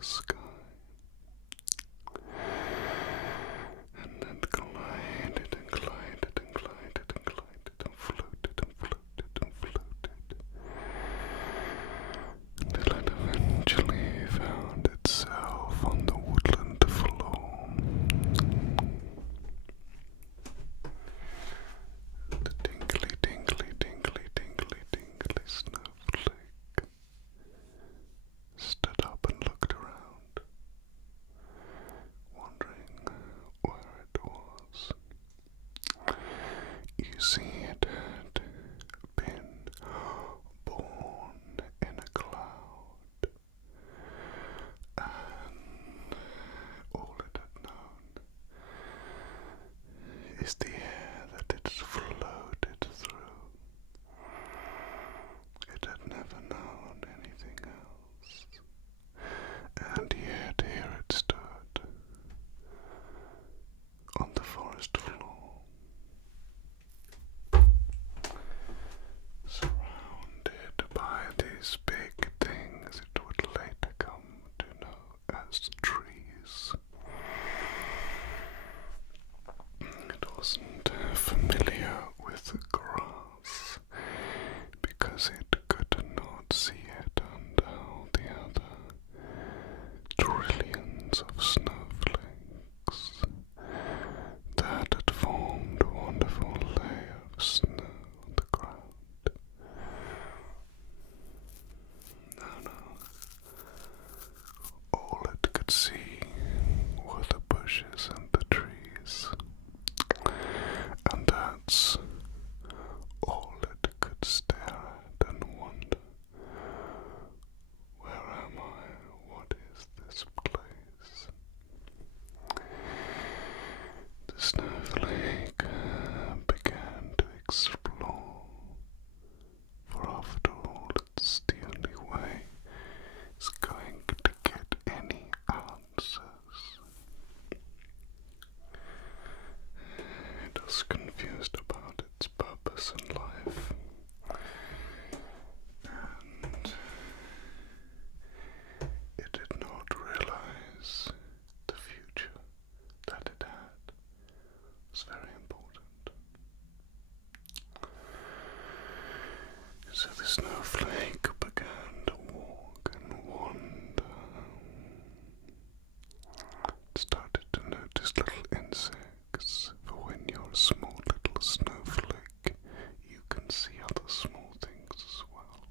the sky, and then glided and glided and glided and glided and floated and floated and floated until it eventually found itself on the woodland floor. The tingly, tingly, tingly, tingly, tingly snowflake stood up and looked around, wondering where it was. You see, it had been born in a cloud, and all it had known is the air that it floated through. It had never known anything else, and yet here it stood on the forest floor, surrounded by these big things it would later come to know as trees. It wasn't familiar with grass because it could not see it under all the other trillions of snowflakes that had formed a wonderful layer of snow on the ground. No. All it could see were the bushes and the trees, and that's all it could stare at and wonder, where am I? What is this place? The snowflake began to explore, for after all it's the only way it's going to get any answers. It was confused about its purpose in life, and it did not realize the future that it had was very important. So the snowflake began to walk and wander. It started to notice little insects, for when you're a small little snowflake, you can see other small things as well.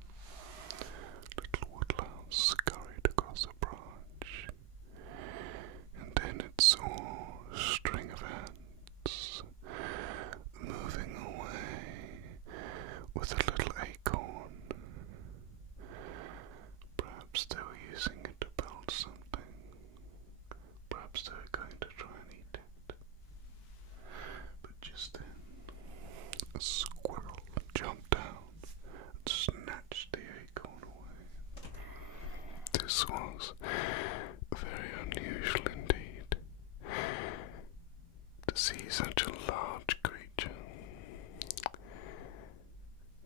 Little woodlouse scurried across a branch, and then it saw a string of ants moving away with a little acorn. Perhaps they were using it to build something. Perhaps they were going to try and eat it. But just then, a squirrel jumped down and snatched the acorn away. This was very unusual indeed, to see such a large creature.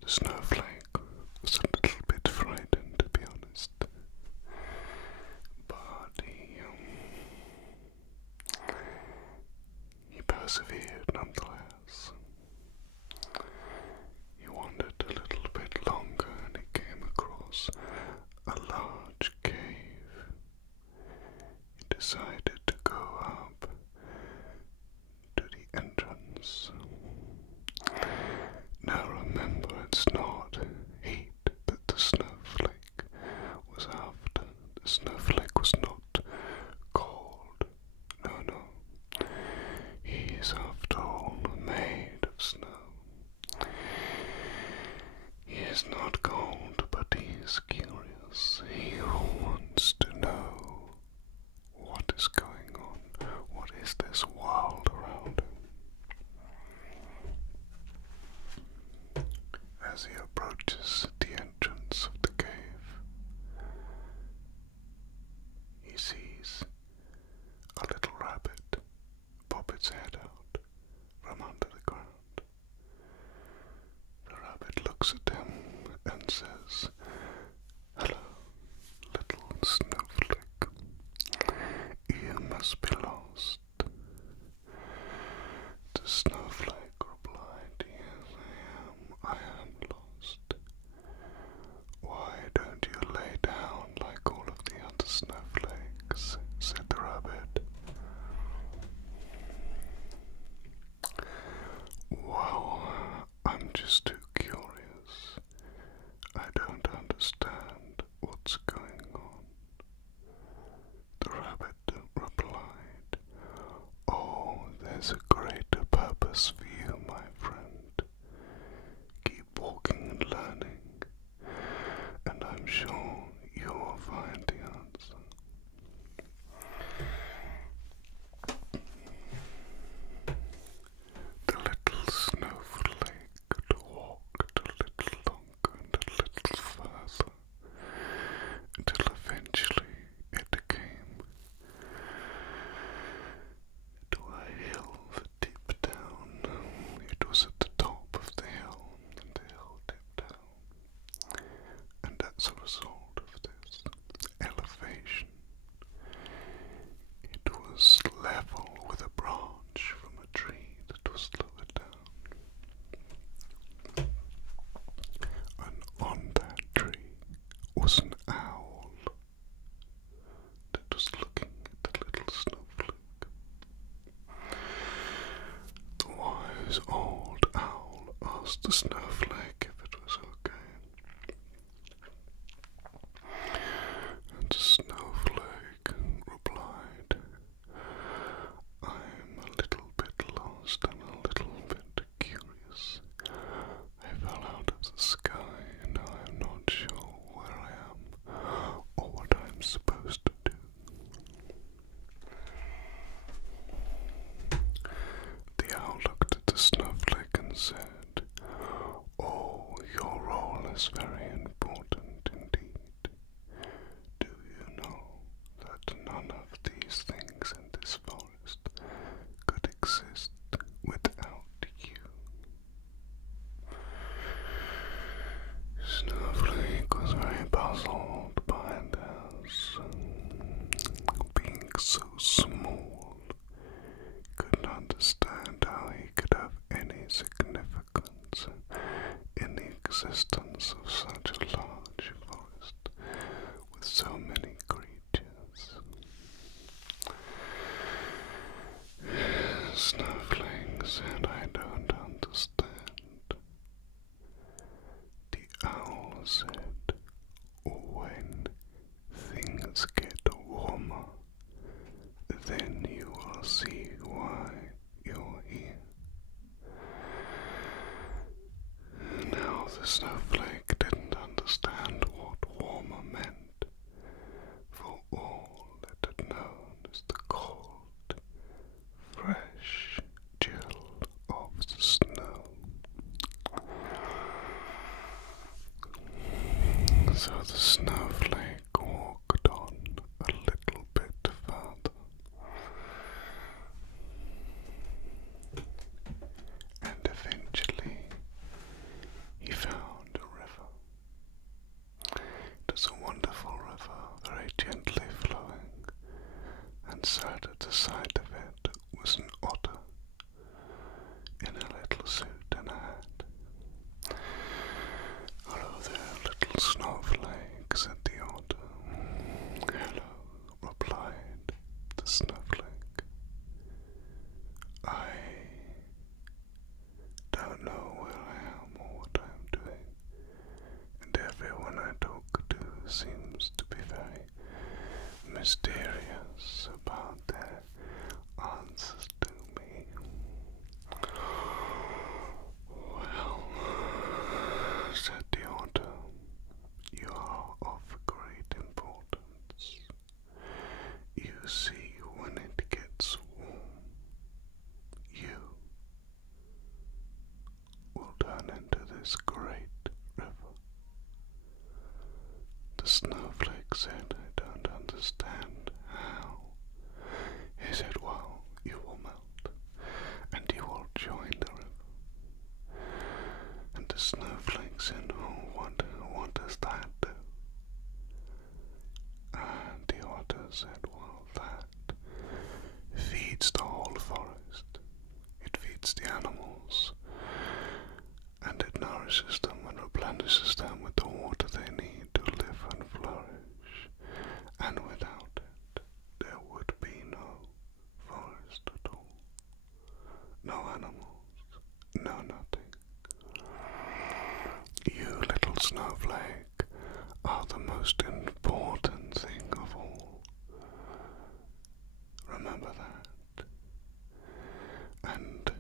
The snowflake was a little bit frightened, to be honest, but he persevered nonetheless. He wandered a little bit longer and he came across a large cave. He decided to go up to the entrance. Now remember, it's not heat that the snowflake was after. The snowflake was not cold. No. He is after all made of snow. He is not cold, but he is curious. He wants to know what is going on. What is this world around him? As he approaches the entrance of the cave, he sees a little rabbit pop its head out from under the ground. The rabbit looks at him and says, "Hello, little snowflake. universe for you, my friend. Keep walking and learning, and I'm sure you will find the answer. The little snowflake walked a little longer and a little further, until eventually it came to a hill that dipped down. It was at the top of the hill, and the hill dipped down. And as a result of this elevation, it was level with a branch from a tree that was lowered down. And on that tree was an owl that was looking at the little snowflake. The wise old owl asked the snowflake if it was okay. And the snowflake replied, "I'm a little bit lost and a little bit curious. I fell out of the sky and now I'm not sure where I am or what I'm supposed to do." The owl looked at the snowflake and said, "Oh, your role is very important indeed. Do you know that none of these things in this forest could exist without you?" Snowflake was very puzzled by this. Being so small, couldn't understand how he could have any significance in the existence of such a large forest with so many creatures. Snowflake said, "I don't understand." The owl said, "When things get warmer, then you will see why you're here." Now the snowflake didn't understand what warmer meant, for all it had known is the cold, fresh chill of the snow. So the snowflake walked on a little bit further, and eventually he found a river. It was a wonderful river, very gently flowing, and sat at the side of it was an otter in a little suit and a hat. "Hello there, little snowflake," said the otter. "Hello," replied the snowflake. "I don't know where I am or what I'm doing, and everyone I talk to seems to be very mysterious about their answers to me." "Well," said the otter, "you are of great importance. You see, when it gets warm, you will turn into this great river." The snowflake said, "I don't understand how." He said, "Well, you will melt, and you will join the river." And the snowflake said, "Oh, what does that do?" And the otter said, "Well, that feeds the whole forest. It feeds the animals, and it nourishes them and replenishes them with the water they need to live and flourish. And without it, there would be no forest at all. No animals, no nothing. You, little snowflake, are the most important thing of all. Remember that. And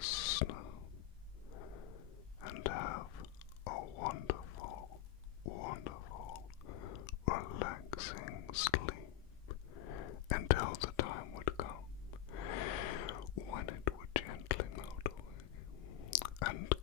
the snow and have a wonderful, wonderful, relaxing sleep until the time would come when it would gently melt away and